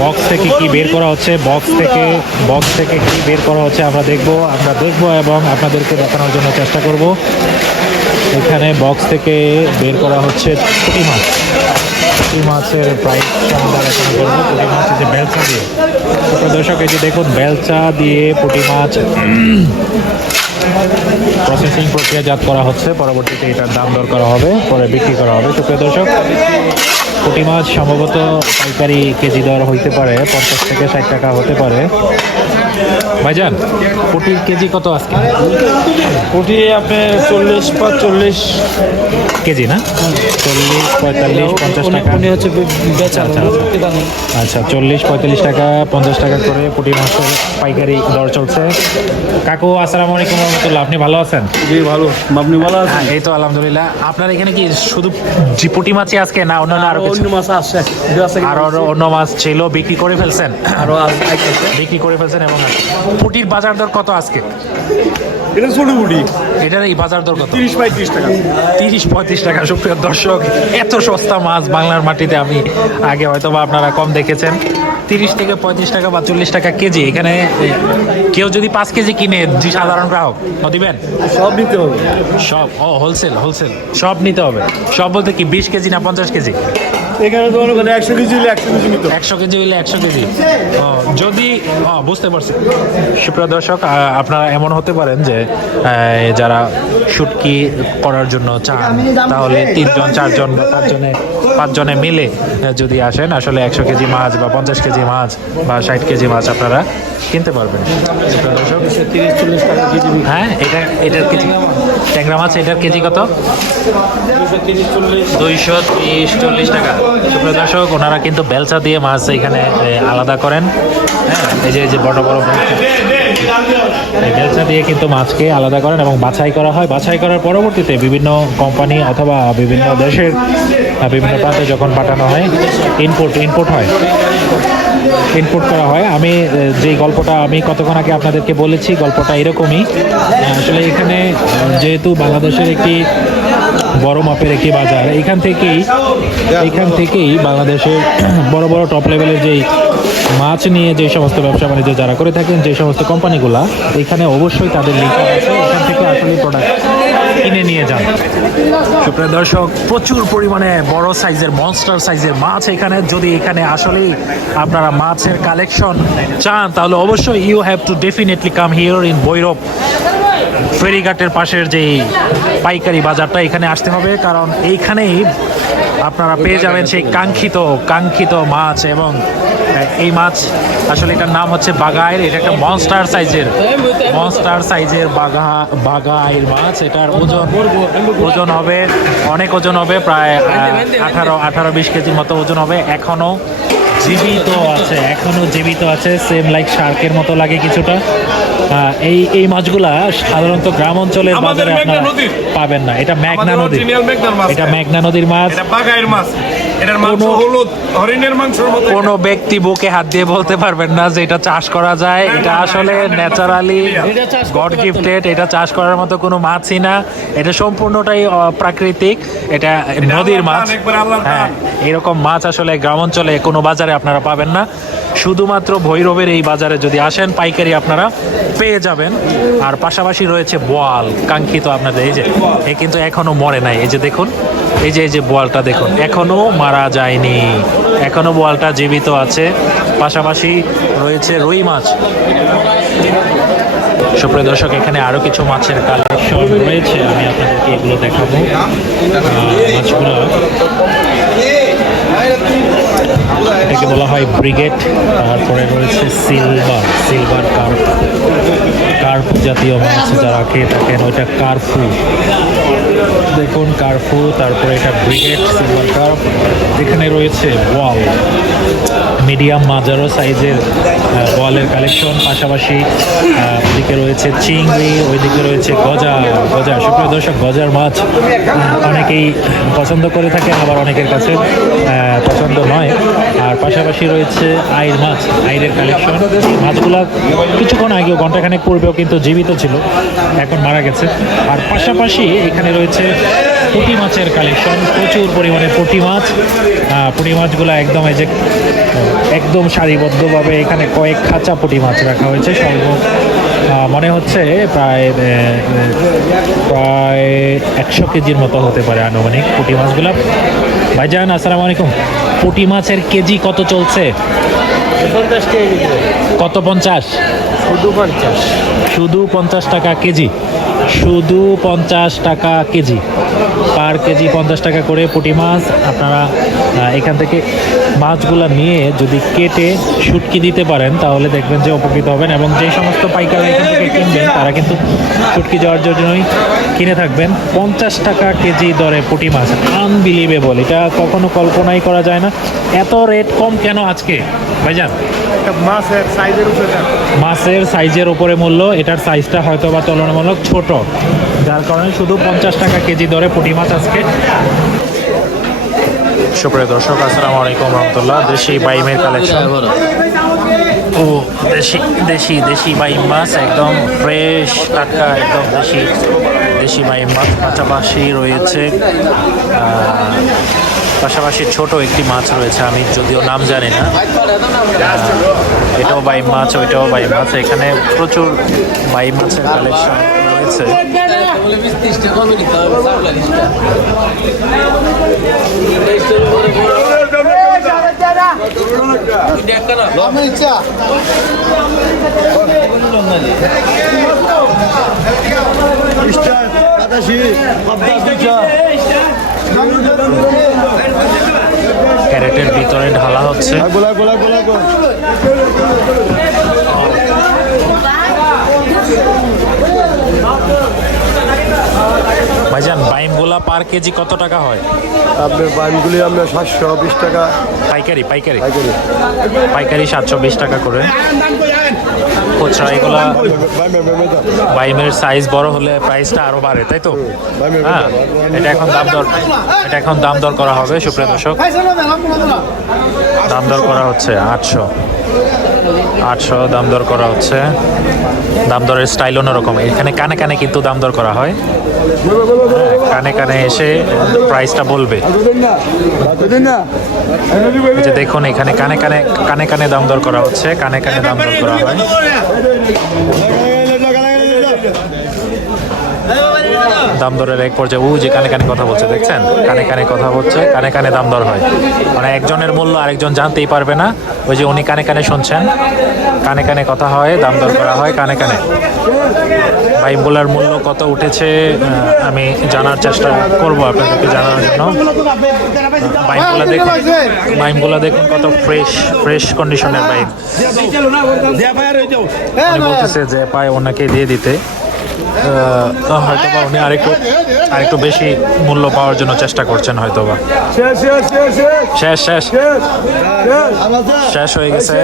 Box থেকে কি বের করা হচ্ছে বক্স থেকে বক্স থেকে কি বের করা হচ্ছে আমরা দেখব আমরা দেখব এবং আপনাদেরকে দেখানোর জন্য চেষ্টা করব। এখানে বক্স থেকে বের করা হচ্ছে পুঁটি মাছ। পুঁটি মাছের প্রাইস দেখানো করব। পুঁটি মাছ যে বেলচা দিয়ে। তো দর্শক, এই যে দেখুন, বেলচা দিয়ে পুঁটি মাছ প্রসেসিং প্রক্রিয়াজাত করা হচ্ছে। পরবর্তীতে এটার দাম দর করা হবে, পরে বিক্রি করা হবে। সুপ্রিয় দর্শক পুঁটি মাছ সম্ভবত পাইকারি কেজি দর হইতে পারে পঞ্চাশ থেকে ষাট টাকা হতে পারে। ভাইজান পুঁটির কেজি কত আজকে? পুঁটি আপনি চল্লিশ বা চল্লিশ কেজি না? চল্লিশ পঁয়তাল্লিশ পঞ্চাশ টাকা। উনি হচ্ছে বেচা আচ্ছা, আচ্ছা। আচ্ছা চল্লিশ পঁয়তাল্লিশ টাকা পঞ্চাশ টাকা করে পুঁটি মাছের পাইকারি দর চলছে। কাকু আসসালামু আলাইকুম রহমতুল্লাহ আপনি ভালো আছেন? জি ভালো। আপনি ভালো আছেন? হ্যাঁ, এই তো আলহামদুলিল্লাহ। আপনার এখানে কি শুধু জি পুঁটি মাছই আজকে না অন্যান্য আরও অন্য মাছ আসছে আছে। আরও অন্য মাছ ছিল বিক্রি করে ফেলছেন? আরও বিক্রি করে ফেলছেন এবং পুটির বাজার দর কত আজকে? এটা ছোট পুঁটি। এটার এই বাজার দর কত? তিরিশ পঁয়ত্রিশ টাকা। তিরিশ পঁয়ত্রিশ টাকা সুপ্রিয় দর্শক এত সস্তা মাছ বাংলার মাটিতে আমি আগে হয়তো বা আপনারা কম দেখেছেন। তিরিশ থেকে পঁয়ত্রিশ টাকা বা চল্লিশ টাকা কেজি এখানে কেউ যদি পাঁচ কেজি কিনে যে সাধারণ গ্রাহক দিবেন? সব নিতে হবে। সব ও হোলসেল হোলসেল সব নিতে হবে। সব বলতে কি বিশ কেজি না পঞ্চাশ কেজি? এখানে তো মনে করেন একশো কেজি হলে একশো কেজি নিতে একশো কেজি হইলে একশো কেজি। যদি বুঝতে পারছি। সুপ্রিয় দর্শক আপনারা এমন হতে পারেন যে আহ, যারা শুটকি করার জন্য চান, তাহলে তিনজন, চারজন বা পাঁচজনে পাঁচজনে মিলে যদি আসেন, আসলে একশো কেজি মাছ বা পঞ্চাশ কেজি মাছ বা ষাট কেজি মাছ আপনারা কিনতে পারবেন। হ্যাঁ এটা, এটার কেজি, ট্যাংরা মাছ, এটার কেজি কত? দুইশো তিরিশ, চল্লিশ টাকা। সুপ্রিয় দর্শক, ওনারা কিন্তু বেলচা দিয়ে মাছ এখানে আলাদা করেন। হ্যাঁ এই যে এই যে বড় বড় বেলচা। দিয়ে কিন্তু মাছকে আলাদা করেন এবং বাছাই করা হয়। বাছাই করার পরবর্তীতে বিভিন্ন কোম্পানি অথবা বিভিন্ন দেশের বিভিন্ন প্রান্তে যখন পাঠানো হয় ইনপুট ইনপুট হয়। ইনপুট করা হয়। আমি যে গল্পটা আমি কতক্ষণ আগে আপনাদেরকে বলেছি, গল্পটা এরকমই। আসলে এখানে যেহেতু বাংলাদেশের একটি বড় মাপের একটি বাজার, এখান থেকেই এখান থেকেই বাংলাদেশের বড় বড় টপ লেভেলের যেই মাছ নিয়ে যে সমস্ত ব্যবসা বাণিজ্য যারা করে থাকেন যে সমস্ত কোম্পানিগুলা এখানে অবশ্যই তাদের লিঙ্ক আছে। এখান থেকে আসলে প্রোডাক্ট কিনে নিয়ে যান। সুপ্রিয় দর্শক প্রচুর পরিমাণে বড় সাইজের মনস্টার সাইজের মাছ এখানে। যদি এখানে আসলেই আপনারা মাছের কালেকশন চান তাহলে অবশ্যই you have to definitely come here in Bhairab ফেরিঘাটের পাশের যে পাইকারি বাজারটা এখানে আসতে হবে, কারণ এইখানেই আপনারা পেয়ে যাবেন সেই কাঙ্ক্ষিত কাঙ্ক্ষিত মাছ এবং এই মাছ আসলে এটার নাম হচ্ছে বাগাইর এটা একটা মনস্টার সাইজের মনস্টার সাইজের বাগা বাগাইর মাছ। এটার ওজন ওজন হবে, অনেক ওজন হবে, প্রায় আঠারো আঠারো, বিশ কেজির মতো ওজন হবে। এখনও জীবিত আছে এখনও জীবিত আছে সেম লাইক শার্কের মতো লাগে কিছুটা। আহ, এই এই মাছগুলা সাধারণত গ্রাম অঞ্চলের বাজারে আপনারা পাবেন না। এটা মেঘনা নদী। এটা মেঘনা নদীর মাছ। মাছ। এটার মাংস হলুদ হরিণের মাংসের মতো কোনো ব্যক্তি বুকে হাত দিয়ে বলতে পারবেন না যে এটা চাষ করা যায়। এটা আসলে ন্যাচারালি গড গিফটেড এটা চাষ করার মতো কোনো মাছই না। এটা সম্পূর্ণটাই প্রাকৃতিক। এটা নদীর মাছ। হ্যাঁ এরকম মাছ আসলে গ্রাম অঞ্চলে কোনো বাজারে আপনারা পাবেন না। শুধুমাত্র ভৈরবের এই বাজারে যদি আসেন পাইকারি আপনারা পেয়ে যাবেন। আর পাশাপাশি রয়েছে বোয়াল কাঙ্ক্ষিত আপনাদের। এই যে এ কিন্তু এখনও মরে নাই। এই যে দেখুন এই যে এই যে বোয়ালটা দেখুন, এখনও মারা যায়নি। এখনও বোয়ালটা জীবিত আছে। পাশাপাশি রয়েছে রুই মাছ। সুপ্রিয় দর্শক, এখানে আরও কিছু মাছের কালেকশন রয়েছে, আমি আপনাদেরকে এগুলো দেখাবো। মাছগুলো এটাকে বলা হয় ব্রিগেড, তারপরে রয়েছে সিলভার সিলভার কার্প। কার্প জাতীয় মাছ যারা খেয়ে থাকেন, ওইটা কার্ফু দেখুন কার্ফু তারপরে এটা ব্রিগেড সিলভার কাপ এখানে রয়েছে বল মিডিয়াম মাজারো সাইজের বলের কালেকশন পাশাপাশি দিকে রয়েছে চিংড়ি ওইদিকে রয়েছে গজা গজা সুপ্রিয় দর্শক গজার মাছ অনেকেই পছন্দ করে থাকেন, আবার অনেকের কাছে পছন্দ নয়। আর পাশাপাশি রয়েছে আইর মাছ, আইরের কালেকশন মাছগুলা কিছুক্ষণ আগেও ঘন্টাখানেক পূর্বেও কিন্তু জীবিত ছিল, এখন মারা গেছে। আর পাশাপাশি এখানে রয়েছে পুঁটি মাছের কালেকশন প্রচুর পরিমাণে পুঁটি মাছ। পুঁটি মাছগুলো একদম এই যে একদম সারিবদ্ধভাবে এখানে কয়েক খাঁচা পুঁটি মাছ রাখা হয়েছে। সর্ব মনে হচ্ছে প্রায় প্রায় একশো কেজির মতো হতে পারে আনুমানিক পুঁটি মাছগুলো। ভাইজান, আসসালামু আলাইকুম। পুঁটি মাছের কেজি কত চলছে? কত পঞ্চাশ? শুধু পঞ্চাশ। শুধু পঞ্চাশ টাকা কেজি। শুধু পঞ্চাশ টাকা কেজি। পার কেজি পঞ্চাশ টাকা করে পুঁটি মাছ আপনারা এখান থেকে মাছগুলো নিয়ে যদি কেটে শুটকি দিতে পারেন তাহলে দেখবেন যে উপকৃত হবেন এবং যে সমস্ত পাইকাররা এখান থেকে কিনবেন তারা কিন্তু শুটকি যাওয়ার জন্যই কিনে থাকবেন। পঞ্চাশ টাকা কেজি দরে পুঁটি মাছ আনবিলিভেবল এটা কখনো কল্পনাই করা যায় না। এত রেট কম কেন আজকে? ভাইজান? মাছের সাইজের উপরে মাছের সাইজের উপরে মূল্য এটার সাইজটা হয়তো বা তুলনামূলক ছোট। যার কারণে শুধু পঞ্চাশ টাকা কেজি দরে পুঁটি মাছ আজকে সুপ্রিয় দর্শক, আসসালামু আলাইকুম রহমতুল্লাহ। দেশি বাইমের কালেকশন ও, দেশি দেশি দেশি বাইম মাছ, একদম ফ্রেশ টাটকা, একদম দেশি দেশি বাইম মাছ। পাশাপাশি রয়েছে পাশাপাশি ছোট একটি মাছ রয়েছে, আমি যদিও নাম জানি না। এটাও বাই মাছ, ওইটাও বাই মাছ। এখানে প্রচুর বাইম মাছের কালেকশন রয়েছে। ক্যারেটের ভিতরে ঢালা হচ্ছে। ভাইজান বাইমগুলা পার কেজি কত টাকা হয়? আপনার বাইনগুলি আপনার সাতশো বিশ টাকা। পাইকারি পাইকারি। পাইকারি। পাইকারি সাতশো বিশ টাকা করে। খুচরা এগুলা বাইমের সাইজ বড় হলে প্রাইসটা আরও বাড়ে তাই তো? হ্যাঁ এটা এখন দাম দর এটা এখন দাম দর করা হবে সুপ্রিয় দর্শক। দাম দর করা হচ্ছে আটশো। আটশো দাম দর করা হচ্ছে। দাম দরের স্টাইল অন্যরকম। এখানে কানে কানে কিন্তু দাম দর করা হয়। হ্যাঁ, কানে কানে এসে প্রাইসটা বলবে। যে দেখুন এখানে কানে কানে কানে কানে দাম দর করা হচ্ছে। কানে কানে দাম দর করা হয়। দাম দরের এক পর্যায়ে ও যে কানে কানে কথা বলছে দেখছেন? কানে কানে কথা বলছে কানে কানে দাম দর হয়। মানে একজনের মূল্য আরেকজন জানতেই পারবে না ওই যে উনি কানে কানে শুনছেন। কানে কানে কথা হয় দাম দর করা হয় কানে কানে। বাইমগুলার মূল্য কত উঠেছে আমি জানার চেষ্টা করব আপনাদেরকে জানানোর জন্য। বাইমগুলা দেখুন। বাইমগুলা দেখুন কত ফ্রেশ ফ্রেশ কন্ডিশনের বাইম বলতেছে যে পায় ওনাকে দিয়ে দিতে। হয়তো বা উনি আরেকটু আরেকটু বেশি মূল্য পাওয়ার জন্য চেষ্টা করছেন হয়তো বা শেষ শেষ শেষ। হয়ে গেছে।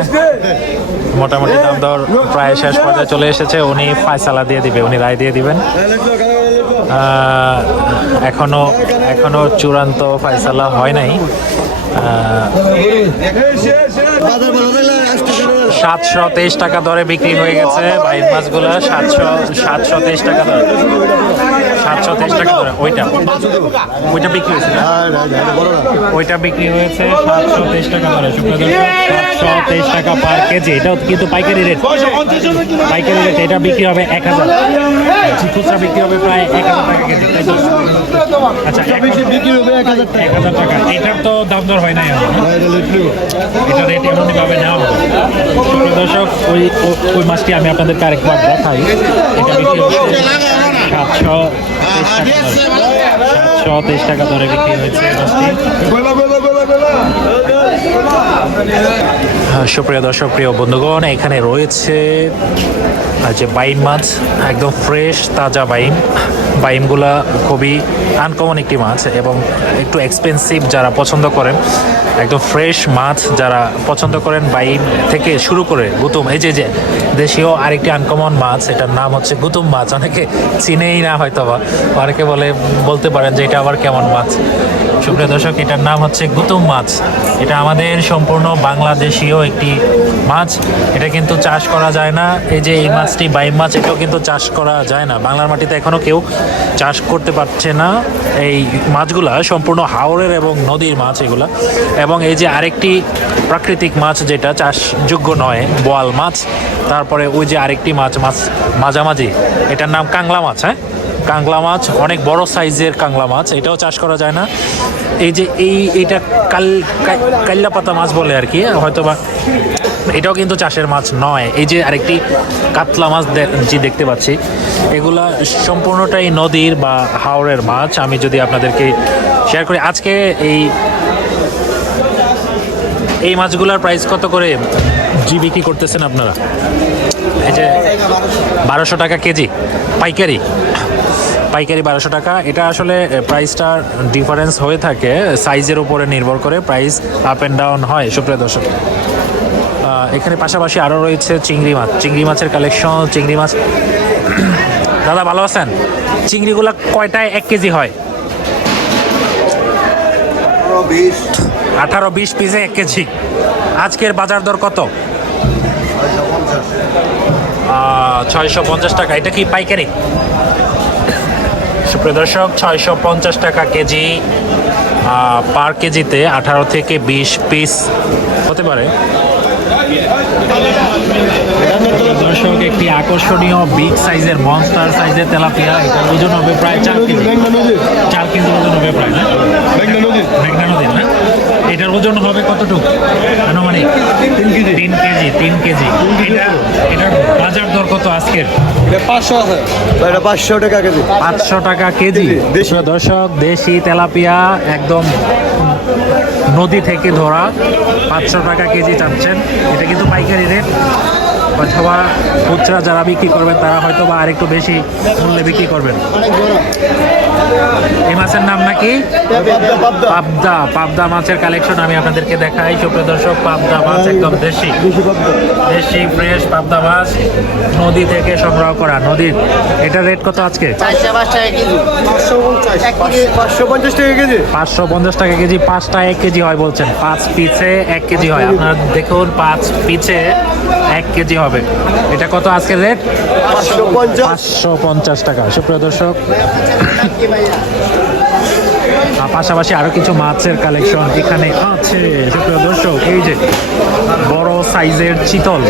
মোটামুটি দাম দর প্রায় শেষ পর্যায়ে চলে এসেছে। উনি ফায়সালা দিয়ে দিবে উনি রায় দিয়ে দিবেন। এখনও এখনও চূড়ান্ত ফায়সালা হয় নাই। আহ, সাতশো তেইশ টাকা দরে বিক্রি হয়ে গেছে। বাইশ মাছগুলো সাতশো সাতশো তেইশ টাকা দরে। সাতশো তেইশ টাকা দরে ওইটা। ওইটা বিক্রি হয়েছে না? ওইটা বিক্রি হয়েছে সাতশো তেইশ টাকা দরে সাতশো তেইশ টাকা পার কেজি। এটাও কিন্তু পাইকারি রেট। পাইকারি রেট এটা বিক্রি হবে এক হাজার। খুচরা বিক্রি হবে প্রায় এক হাজার টাকা কেজি তাই তো? আচ্ছা এক হাজার এক হাজার টাকা। এটার তো দাম দর হয় নাই না? এটা রেট এমনই ভাবে নেওয়া হবে। দর্শক ওই ওই মাছটি আমি আপনাদেরকে আরেকবার দেখাই। এটা বিক্রি হচ্ছে সাতশো সাতশো তেইশ টাকা ধরে বিক্রি হয়েছে। সুপ্রিয় দর্শক, প্রিয় বন্ধুগণ, এখানে রয়েছে যে বাইম মাছ, একদম ফ্রেশ তাজা বাইম বাইমগুলা খুবই আনকমন একটি মাছ এবং একটু এক্সপেন্সিভ যারা পছন্দ করেন, একদম ফ্রেশ মাছ যারা পছন্দ করেন বাইম থেকে শুরু করে গুতুম। এই যে যে দেশীয় আরেকটি আনকমন মাছ, এটার নাম হচ্ছে গুতুম মাছ। অনেকে চিনেই না হয়তো বা অনেকে বলে, বলতে পারেন যে এটা আবার কেমন মাছ। সুপ্রিয় দর্শক, এটার নাম হচ্ছে গুতুম মাছ। এটা আমাদের সম্পূর্ণ বাংলাদেশীয় একটি মাছ। এটা কিন্তু চাষ করা যায় না। এই যে এই মাছটি বাইম মাছ, এটাও কিন্তু চাষ করা যায় না। বাংলার মাটিতে এখনও কেউ চাষ করতে পারছে না। এই মাছগুলা সম্পূর্ণ হাওরের এবং নদীর মাছ এগুলা। এবং এই যে আরেকটি প্রাকৃতিক মাছ যেটা, চাষযোগ্য নয়, বোয়াল মাছ। তারপরে ওই যে আরেকটি মাছ মাছ মাঝামাঝি। এটার নাম কাংলা মাছ হ্যাঁ? কাংলা মাছ, অনেক বড় সাইজের কাংলা মাছ, এটাও চাষ করা যায় না। এই যে এই, এটা কাল কাল্লা পাতা মাছ বলে আর কি হয়তো বা এটাও কিন্তু চাষের মাছ নয়। এই যে আরেকটি কাতলা মাছ জি দেখতে পাচ্ছি, এগুলা সম্পূর্ণটাই নদীর বা হাওড়ের মাছ। আমি যদি আপনাদেরকে শেয়ার করি, আজকে এই এই মাছগুলোর প্রাইস কত করে? জি, বিক্রি করতেছেন আপনারা? এই যে বারোশো টাকা কেজি। পাইকারি। পাইকারি বারোশো টাকা। এটা আসলে প্রাইসটা ডিফারেন্স হয়ে থাকে সাইজের উপরে নির্ভর করে প্রাইস আপ অ্যান্ড ডাউন হয়, সুপ্রিয় দর্শক। এখানে পাশাপাশি আরও রয়েছে চিংড়ি মাছ। চিংড়ি মাছের কালেকশন চিংড়ি মাছ দাদা, ভালো আছেন? চিংড়িগুলো কয়টায় এক কেজি হয়? আঠারো, বিশ পিসে এক কেজি। আজকের বাজার দর কত? ছয়শো পঞ্চাশ টাকা। এটা কি পাইকারি? সুপ্রিয় দর্শক ছয়শো পঞ্চাশ টাকা কেজি পার কেজিতে আঠারো থেকে বিশ পিস হতে পারে। দর্শক একটি আকর্ষণীয় বিগ সাইজের মনস্টার সাইজের তেলাপিয়া এটার ওজন হবে প্রায় চার কেজি। চার কেজি ওজন হবে প্রায় না? মেঘনা নদীর না? এটার ওজন হবে কতটুকু? আনুমানিক? তিন কেজি। তিন কেজি তিন কেজি। এটা এটার বাজার দর কত আজকের? পাঁচশো আছে। এটা পাঁচশো টাকা কেজি। পাঁচশো টাকা কেজি। দেশি। দর্শক দেশি তেলাপিয়া একদম নদী থেকে ধরা। পাঁচশো টাকা কেজি চাচ্ছেন। এটা কিন্তু পাইকারি রেট। অথবা খুচরা যারা বিক্রি করবেন তারা হয়তো বা আরেকটু বেশি মূল্যে বিক্রি করবেন। এই মাছের নাম নাকি? পাবদা। পাবদা মাছের কালেকশন আমি আপনাদেরকে দেখাই। সুপ্রিয় দর্শক পাবদা মাছ একদম দেশি। দেশি ফ্রেশ পাবদা মাছ নদী থেকে সংগ্রহ করা। নদীর এটার রেট কত আজকে? টাকা কেজি। পাঁচশো পঞ্চাশ টাকা কেজি। পাঁচটা এক কেজি হয় বলছেন। পাঁচ পিছে এক কেজি হয়। আপনারা দেখুন পাঁচ পিছে এক কেজি হবে। এটা কত আজকের রেট পাঁচশো পঞ্চাশ টাকা। সুপ্রিয় দর্শক পাশাপাশি আরও কিছু মাছের কালেকশন এখানে আছে। সুপ্রিয় দর্শক, এই যে বড় সাইজের চিতল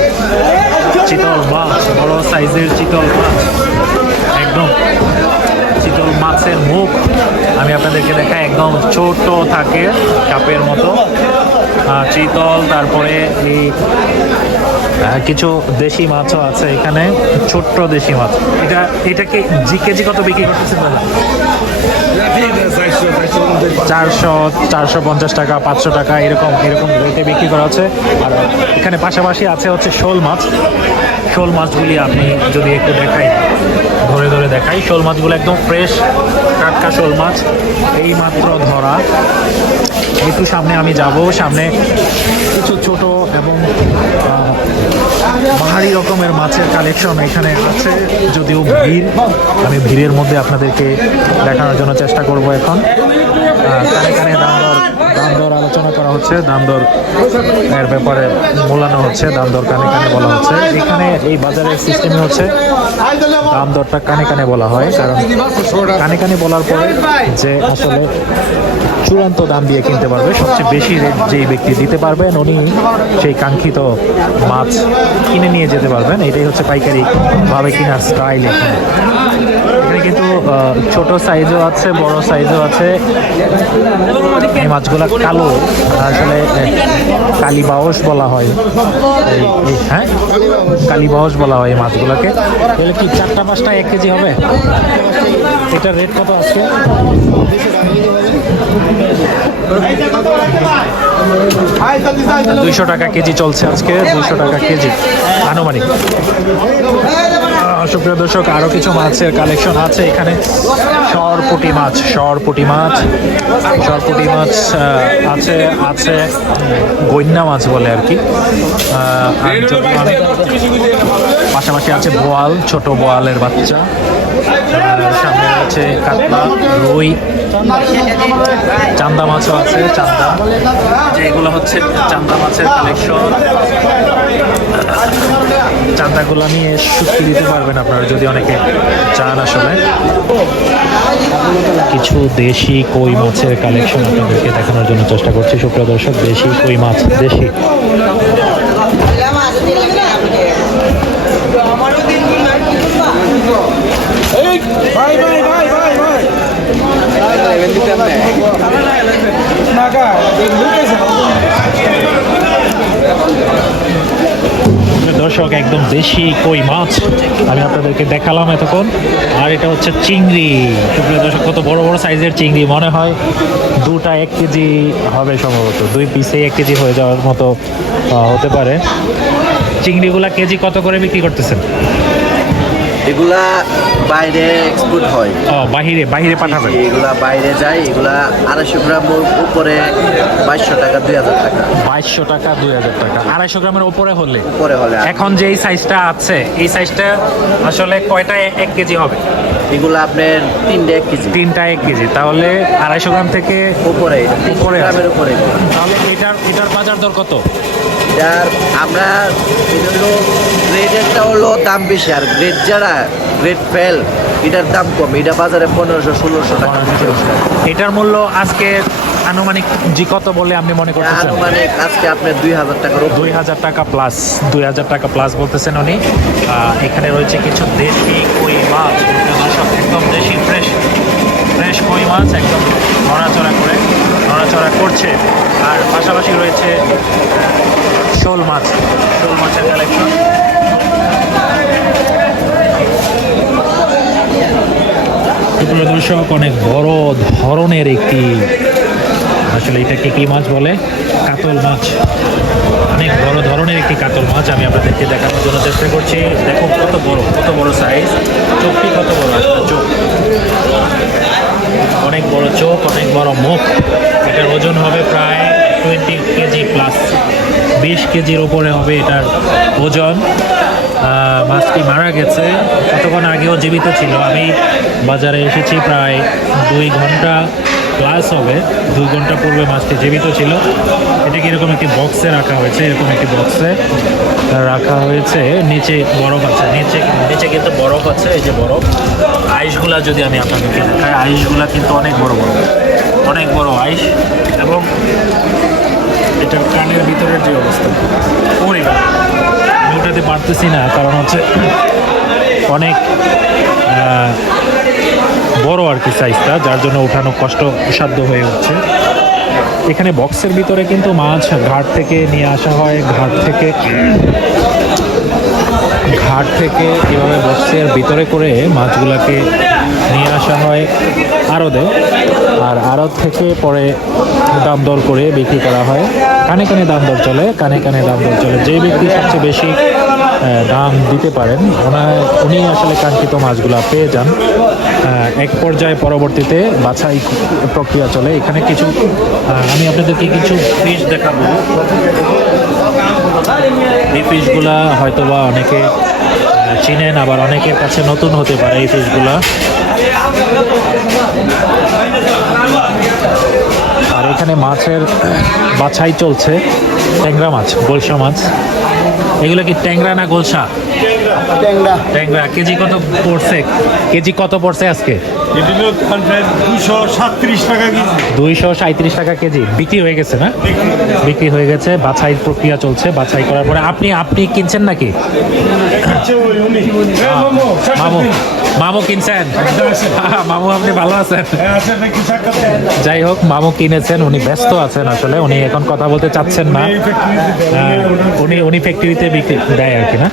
চিতল মাছ, বড় সাইজের চিতল মাছ। একদম চিতল মাছের মুখ। আমি আপনাদেরকে দেখা একদম ছোট থাকে কাপের মতো। চিতল, তারপরে এই কিছু দেশি মাছও আছে এখানে, ছোট্ট দেশি মাছ। এটা, এটাকে জি কেজি কত বিক্রি করতেছেন চারশো চারশো পঞ্চাশ টাকা, পাঁচশো টাকা, এরকম এরকম রেটে বিক্রি করা হচ্ছে। আর এখানে পাশাপাশি আছে হচ্ছে শোল মাছ। শোল মাছগুলি আপনি যদি একটু দেখাই, ধরে ধরে দেখাই, শোল মাছগুলো একদম ফ্রেশ টাটকা শোল মাছ এই মাত্র ধরা। একটু সামনে আমি যাব, সামনে কিছু ছোট এবং ভারী রকমের মাছের কালেকশন এখানে আছে। যদিও ভিড়, আমি ভিড়ের মধ্যে আপনাদেরকে দেখানোর জন্য চেষ্টা করব এখন। কানে কানে দাম দর আলোচনা করা হচ্ছে। দাম দর এর ব্যাপারে মূল্যায়ন হচ্ছে দাম দর কানে কানে বলা হচ্ছে। এখানে এই বাজারের সিস্টেমই হচ্ছে দাম দরটা কানে কানে বলা হয়, কারণ কানে কানে বলার পরে যে আসলে চূড়ান্ত দাম দিয়ে কিনতে পারবে, সবচেয়ে বেশি রেট যেই ব্যক্তি দিতে পারবেন, উনি সেই কাঙ্ক্ষিত মাছ কিনে নিয়ে যেতে পারবেন। এটাই হচ্ছে পাইকারি ভাবে কেনার স্টাইল এখানে। কিন্তু ছোট সাইজও আছে, বড় সাইজও আছে। এই মাছগুলো কালো আসলে কালীবাউস বলা হয়। হ্যাঁ? কালীবাউস বলা হয় এই মাছগুলোকে। তাহলে কি চারটা পাঁচটা এক কেজি হবে? এটার রেট কত আজকে? দুইশো টাকা কেজি চলছে আজকে, দুইশো টাকা কেজি। আনুমানিক। সুপ্রিয় দর্শক আরও কিছু মাছের কালেকশন আছে এখানে। সরপুটি মাছ সরপুটি মাছ সরপুটি মাছ আছে আছে গইন্না মাছ বলে আর কি। অনেক পাশাপাশি আছে বোয়াল, ছোট বোয়ালের বাচ্চা। সামনে আছে কাতলা, রুই, চান্দা মাছও আছে, চান্দা। যেগুলো হচ্ছে চান্দা মাছের কালেকশন চান্দাগুলো নিয়ে শুক্তি দিতে পারবেন আপনারা যদি অনেকে চান আসলে। কিছু দেশি কই মাছের কালেকশন আপনাদেরকে দেখানোর জন্য চেষ্টা করছি। সুপ্রিয় দর্শক দেশি কই মাছ দেশি। ভাই দর্শক, একদম দেশি কই মাছ। আমি আপনাদেরকে দেখালাম এতক্ষণ। আর এটা হচ্ছে চিংড়ি। সুপ্রিয় দর্শক, কত বড় বড় সাইজের চিংড়ি মনে হয়, দুটা এক কেজি হবে সম্ভবত। দুই পিসে এক কেজি হয়ে যাওয়ার মতো হতে পারে। চিংড়িগুলা কেজি কত করে বিক্রি করতেছেন? এগুলা বাইরে এক্সপোর্ট হয়। ও বাহিরে বাহিরে পাঠাবেন? এগুলা বাইরে যায় এগুলা আড়াইশো গ্রাম উপরে বাইশশো টাকা দুই হাজার টাকা। বাইশশো টাকা দুই হাজার টাকা। আড়াইশো গ্রামের উপরে হলে? উপরে হলে এখন যে এই সাইজটা আছে এই সাইজটা আসলে কয়টা এক কেজি হবে? এগুলা আপনার তিনটে এক কেজি। তিনটা এক কেজি। তাহলে আড়াইশো গ্রাম থেকে উপরে উপরে গ্রামের উপরে। তাহলে এটার এটার বাজার দর কত? যার আমরা এটা হলো গ্রেডেরটা হলো দাম বেশি আর গ্রেড যারা গ্রেড ফেল এটার দাম কম। এটা বাজারে পনেরোশো ষোলোশো টাকা। এটার মূল্য আজকে আনুমানিক জি কত বলে আপনি মনে করতেছেন? আনুমানিক আজকে আপনার দুই হাজার উপরে দুই হাজার টাকা প্লাস দুই হাজার টাকা প্লাস বলতেছেন উনি। এখানে রয়েছে কিছু দেশি কই মাছ। একদম দেশি ফ্রেশ ফ্রেশ কই মাছ একদম নড়াচড়া করে নড়াচড়া করছে। আর পাশাপাশি রয়েছে শোল মাছ শোল মাছের কালেকশন দর্শক, অনেক বড় ধরনের একটি, আসলে এটাকে কি মাছ বলে? কাতল মাছ। অনেক বড় ধরনের একটি কাতল মাছ আমি আপনাদেরকে দেখানোর জন্য চেষ্টা করছি। দেখো কত বড় কত বড় সাইজ চোখটি কত বড়? চোখ। অনেক বড় চোখ, অনেক বড় মুখ। এটার ওজন হবে প্রায় টোয়েন্টি কেজি প্লাস বিশ কেজির উপরে হবে এটার ওজন। মাছটি মারা গেছে। কতক্ষণ আগেও জীবিত ছিল। আমি বাজারে এসেছি প্রায় দুই ঘণ্টা প্লাস হবে। দুই ঘণ্টা পূর্বে মাছটি জীবিত ছিল। এটাকে এরকম একটি বক্সে রাখা হয়েছে? এরকম একটি বক্সে রাখা হয়েছে। নিচে বরফ আছে। নিচে নিচে কিন্তু বরফ আছে। এই যে বরফ। আইসগুলা যদি আমি আপনাদেরকে দেখাই, আইসগুলা কিন্তু অনেক বড় বড় অনেক বড় আইস এবং এটার কানের ভিতরের যে অবস্থা পড়ে আমি পারতেছি না, কারণ হচ্ছে অনেক বড় আর কি সাইজটা যার জন্য ওঠানো কষ্ট সাধ্য হয়ে উঠছে। এখানে বক্সের ভিতরে কিন্তু মাছ ঘাট থেকে নিয়ে আসা হয়, ঘাট থেকে ঘাট থেকে এভাবে বক্সের ভিতরে করে মাছগুলোকে নিয়ে আসা হয় আড়দে আর আড়ত থেকে পরে দাম দর করে বিক্রি করা হয়। কানে কানে দাম দর চলে, কানে কানে দাম দর চলে। যে ব্যক্তি সবচেয়ে বেশি দাম দিতে পারেন। ওনার, উনি আসলে কাঙ্ক্ষিত মাছগুলো পেয়ে যান। এক পর্যায়ে পরবর্তীতে বাছাই প্রক্রিয়া চলে। এখানে কিছু আমি আপনাদেরকে কিছু ফিশ দেখাবো। এই ফিশগুলা হয়তো বা অনেকে চিনেন, আবার অনেকের কাছে নতুন হতে পারে এই ফিশগুলা আর এখানে মাছের বাছাই চলছে। ট্যাংরা মাছ গোলসা মাছ। এগুলো কি ট্যাংরা না গোলসা? ট্যাংরা। ট্যাংরা। কেজি কত পড়ছে? কেজি কত পড়ছে আজকে? দুইশো সাঁত্রিশ টাকা কেজি। বিক্রি হয়ে গেছে না? বিক্রি হয়ে গেছে। বাছাই প্রক্রিয়া চলছে বাছাই করার পরে আপনি আপনি কিনছেন নাকি? হ্যাঁ, মামু, মামু কিনছেন? মামু আপনি ভালো আছেন? হ্যাঁ? যাই হোক মামু কিনেছেন উনি ব্যস্ত আছেন আসলে উনি এখন কথা বলতে চাচ্ছেন না। উনি উনি ফ্যাক্টরিতে বিক্রি দেয় আর কি না?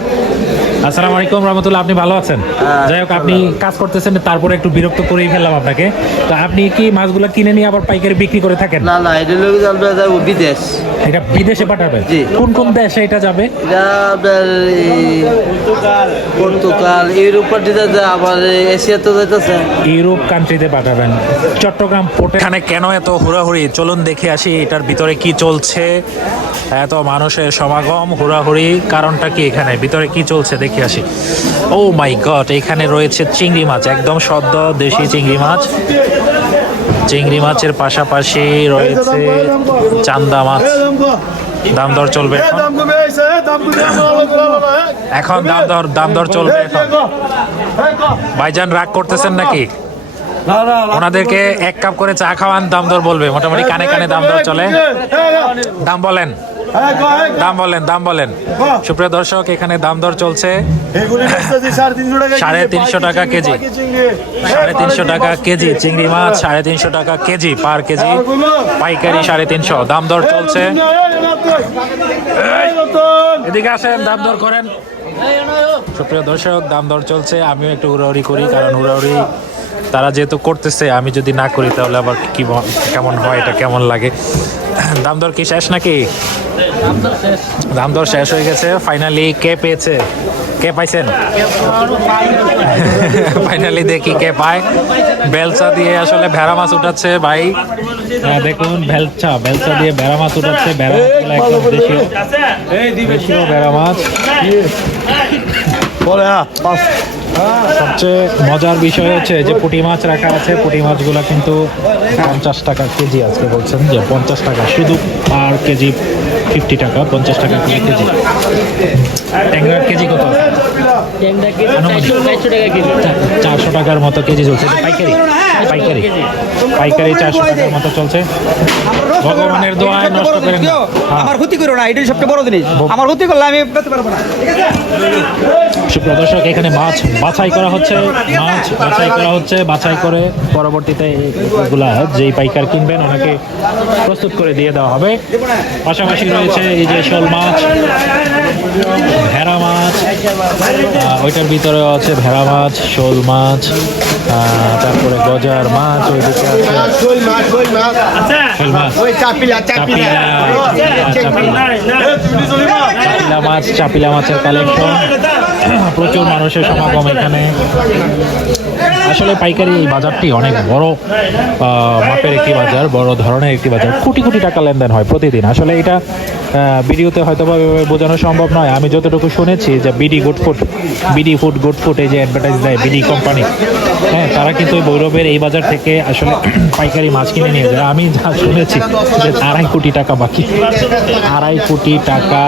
আসসালামু আলাইকুম রহমতুল্লাহ আপনি ভালো আছেন? যাই হোক আপনি কাজ করতেছেন তারপরে একটু বিরক্ত করেই ফেললাম আপনাকে। তো আপনি কি মাছগুলো কিনে নিয়ে আবার পাইকারি বিক্রি করে থাকেন? না না এটা লোক বিদেশ। এটা বিদেশে পাঠাবেন জি। কোন কোন দেশে এটা যাবে? পর্তুগাল। ইউরোপ পার্টিতে আবার এশিয়াতে যাইতেছে। ইউরোপ কান্ট্রিতে পাঠাবেন। চট্টগ্রাম পোর্টে এখানে কেন এত হুড়াহুড়ি? চলুন দেখে আসি এটার ভিতরে কি চলছে। এত মানুষের সমাগম হুড়াহুড়ি কারণটা কি এখানে? ভিতরে কি চলছে? দেখে। আসি। ও মাই গড এখানে রয়েছে চিংড়ি মাছ, একদম সদ্য দেশি চিংড়ি মাছ। চিংড়ি মাছের পাশাপাশি রয়েছে চান্দা মাছ। দাম দর চলবে এখন। দাম দর দাম দর চলবে এখন। ভাইজান রাগ করতেছেন নাকি? ওনাদেরকে এক কাপ করে চা খাওয়ান, দাম দর বলবে। মোটামুটি কানে কানে দাম দর চলে। দাম বলেন। দাম বলেন দাম বলেন। সুপ্রিয় দর্শক এখানে দাম দর চলছে। সাড়ে তিনশো টাকা কেজি। সাড়ে তিনশো টাকা কেজি চিংড়ি। মাছ সাড়ে তিনশো টাকা কেজি পার কেজি। পাইকারি সাড়ে তিনশো দাম দর চলছে। এদিকে আসেন দাম দর করেন। সুপ্রিয় দর্শক দাম দর চলছে। আমিও একটু উড়াউড়ি করি কারণ উড়াউড়ি তারা যেহেতু করতেছে আমি যদি না করি তাহলে আবার কি কেমন হয় এটা কেমন লাগে? দাম দর কি শেষ নাকি? দাম দর শেষ হয়ে গেছে ফাইনালি কে পেয়েছে? কে পাইছেন? ফাইনালি দেখি কে পায়। বেলচা দিয়ে আসলে ভেড়া মাছ উঠাচ্ছে ভাই। হ্যাঁ, দেখুন বেলচা বেলচা দিয়ে ভেড়া মাছ উঠাচ্ছে ভেড়া মাছগুলো ভেড়া মাছ। সবচেয়ে মজার বিষয় হচ্ছে যে পুঁটি মাছ রাখা আছে পুঁটি মাছগুলো কিন্তু পঞ্চাশ টাকা কেজি আজকে বলছেন যে পঞ্চাশ টাকা শুধু পার কেজি ফিফটি টাকা পঞ্চাশ টাকা করে কেজি। ট্যাংরার কেজি কত? চারশো টাকার মতো কেজি চলছে পাইকারি। পাইকারি। পাইকারি। চারশো টাকার মতো চলছে। ভগবানের দোয়ায় নষ্ট করেন না। হ্যাঁ। আমার ক্ষতি করো না এটাই সবচেয়ে বড় জিনিস। আমার ক্ষতি করলে আমি বেঁচতে পারব না। সুপ্রিয় দর্শক এখানে মাছ বাছাই করা হচ্ছে। মাছ বাছাই করা হচ্ছে। বাছাই করে পরবর্তীতে এগুলা যেই পাইকার কিনবেন ওনাকে প্রস্তুত করে দিয়ে দেওয়া হবে। পাশাপাশি রয়েছে এই যে শোল মাছ ভেড়া মাছ ওইটার ভিতরে আছে ভেড়া মাছ শোল মাছ আহ, তারপরে গজার মাছ ওইদিকে আছে চাপিলা মাছ চাপিলা মাছের কালেকশন প্রচুর মানুষের সমাগম এখানে। আসলে পাইকারি এই বাজারটি অনেক বড় মাপের একটি বাজার, বড় ধরনের একটি বাজার। কোটি কোটি টাকা লেনদেন হয় প্রতিদিন। আসলে এটা ভিডিওতে হয়তো বোঝানো সম্ভব নয়। আমি যতটুকু শুনেছি যে BD good food BD food good food এই যে অ্যাডভার্টাইজ দেয় বিডি কোম্পানি হ্যাঁ তারা কিন্তু ওই ভৈরবের এই বাজার থেকে আসলে পাইকারি মাছ কিনে নিয়ে যায়। আমি যা শুনেছি যে আড়াই কোটি টাকা বাকি। আড়াই কোটি টাকা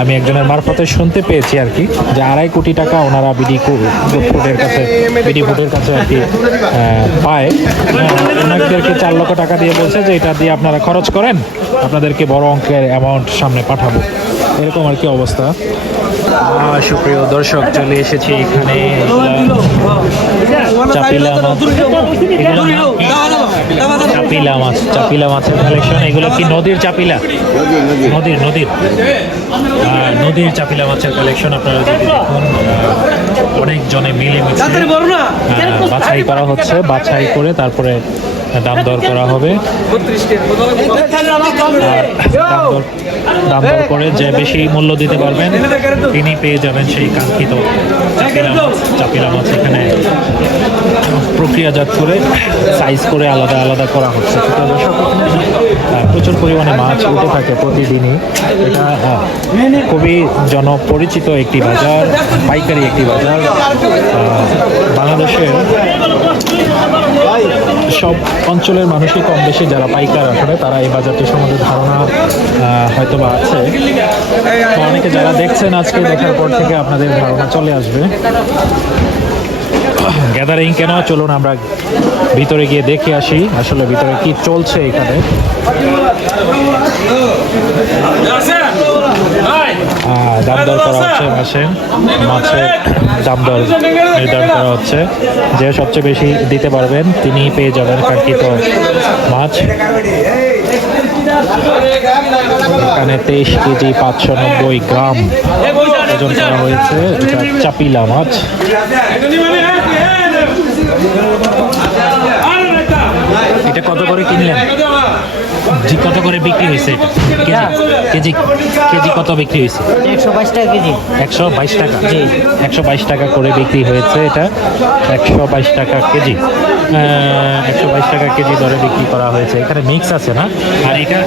আমি একজনের মারফতে শুনতে পেয়েছি আর কি, যে আড়াই কোটি টাকা ওনারা বিডি ফুডের কাছে বিডি ভোটের কাছে আর কি পায়। ওনাদেরকে চার লক্ষ টাকা দিয়ে বলছে যে এটা দিয়ে আপনারা খরচ করেন আপনাদেরকে বড় অঙ্কের অ্যামাউন্ট সামনে পাঠাবো। এরকম আর কি অবস্থা। সুপ্রিয় দর্শক চলে এসেছি এখানে চাপিলা? চাপিলা মাছ। চাপিলা মাছের কালেকশন এগুলো কি নদীর চাপিলা? নদীর নদীর। নদীর চাপিলা মাছের কালেকশন আপনারা যদি দেখুন অনেকজনে অনেক জনে মিলে মিশে বাছাই করা হচ্ছে বাছাই করে তারপরে দাম দর করা হবে। দাম দর করে যে বেশি মূল্য দিতে পারবেন, তিনি পেয়ে যাবেন সেই কাঙ্ক্ষিত চাপিলা মাছ এখানে। প্রক্রিয়াজাত করে সাইজ করে আলাদা আলাদা করা হচ্ছে। প্রচুর পরিমাণে মাছ উঠে থাকে প্রতিদিনই। এটা খুবই জনপরিচিত একটি বাজার, পাইকারি একটি বাজার। বাংলাদেশের সব অঞ্চলের মানুষই কম বেশি যারা পাইকার আসলে, তারা এই বাজারটি সম্বন্ধে ধারণা হয়তো বা আছে। অনেকে যারা দেখছেন আজকে, দেখার পর থেকে আপনাদের ধারণা চলে আসবে। গ্যাদারিং কেন? চলুন আমরা ভিতরে গিয়ে দেখে আসি, আসলে ভিতরে কি চলছে এখানে। দাম দর করা হচ্ছে মাসে মাছের দাম দর নির্ধারণ করা হচ্ছে। যে সবচেয়ে বেশি দিতে পারবেন তিনি পেয়ে যাবেন কাঙ্ক্ষিত মাছ। এখানে তেইশ কেজি পাঁচশো নব্বই গ্রাম ওজন করা হয়েছে। এটা চাপিলা মাছ। এটা কত করে কিনলেন? জি কত করে বিক্রি হয়েছে? এটা কেজি কেজি কেজি কত বিক্রি হয়েছে? একশো বাইশ টাকা কেজি। একশো বাইশ টাকা। একশো বাইশ টাকা করে বিক্রি হয়েছে এটা। একশো বাইশ টাকা কেজি। একশো বাইশ টাকা কেজি দরে বিক্রি করা হয়েছে। এখানে মিক্স আছে না? আর এটা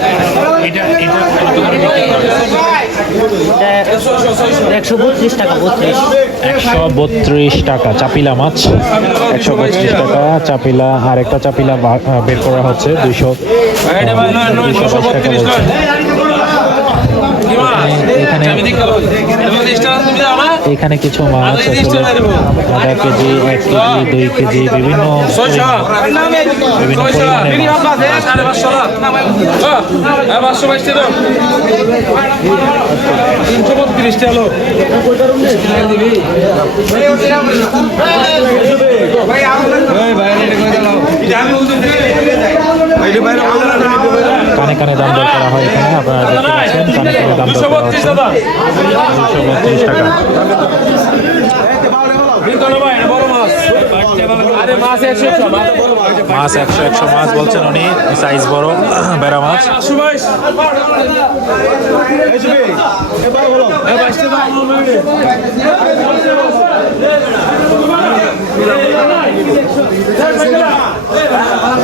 এটা এটা কত করে বিক্রি করা একশো বত্রিশ টাকা বত্রিশ। একশো বত্রিশ টাকা চাপিলা মাছ। একশো বত্রিশ টাকা চাপিলা আর একটা চাপিলা বের করা হচ্ছে দুইশো দুইশো বাইশ টাকা বলছে। এখানে কিছু মাছ আসলে আধা কেজি এক কেজি দুই কেজি বিভিন্ন পরিমাণের মাছ। কানে কানে দাম দর করা হয় এখানে আপনারা দেখতে পাচ্ছেন। কানে কানে দাম দর করা হচ্ছে। দুশো বত্রিশ টাকা। মাছ একশো একশো মাছ বলছেন উনি সাইজ বড় বেড়া মাছ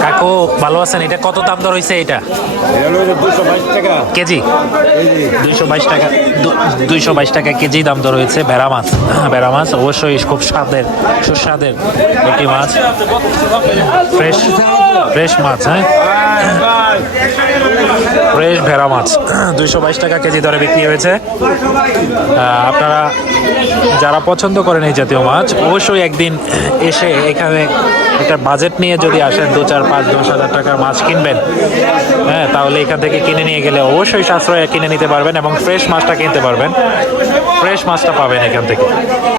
কাকু ভালো আছেন এটা কত দাম দর হয়েছে এটা কেজি? দুইশো বাইশ টাকা। দুইশো বাইশ টাকা কেজি দাম দর হয়েছে। ভেড়া মাছ। ভেড়া মাছ অবশ্যই খুব স্বাদের, সুস্বাদের। একটি মাছ। ফ্রেশ ফ্রেশ মাছ হ্যাঁ? ফ্রেশ ভেড়া মাছ। দুইশো বাইশ টাকা কেজি দরে বিক্রি হয়েছে। আপনারা যারা পছন্দ করেন এই জাতীয় মাছ, অবশ্যই একদিন এসে এখানে একটা বাজেট নিয়ে যদি আসেন, দু চার পাঁচ দশ হাজার টাকার মাছ কিনবেন হ্যাঁ তাহলে এখান থেকে কিনে নিয়ে গেলে অবশ্যই সাশ্রয়ে কিনে নিতে পারবেন এবং ফ্রেশ মাছটা কিনতে পারবেন। ফ্রেশ মাছটা পাবেন এখান থেকে।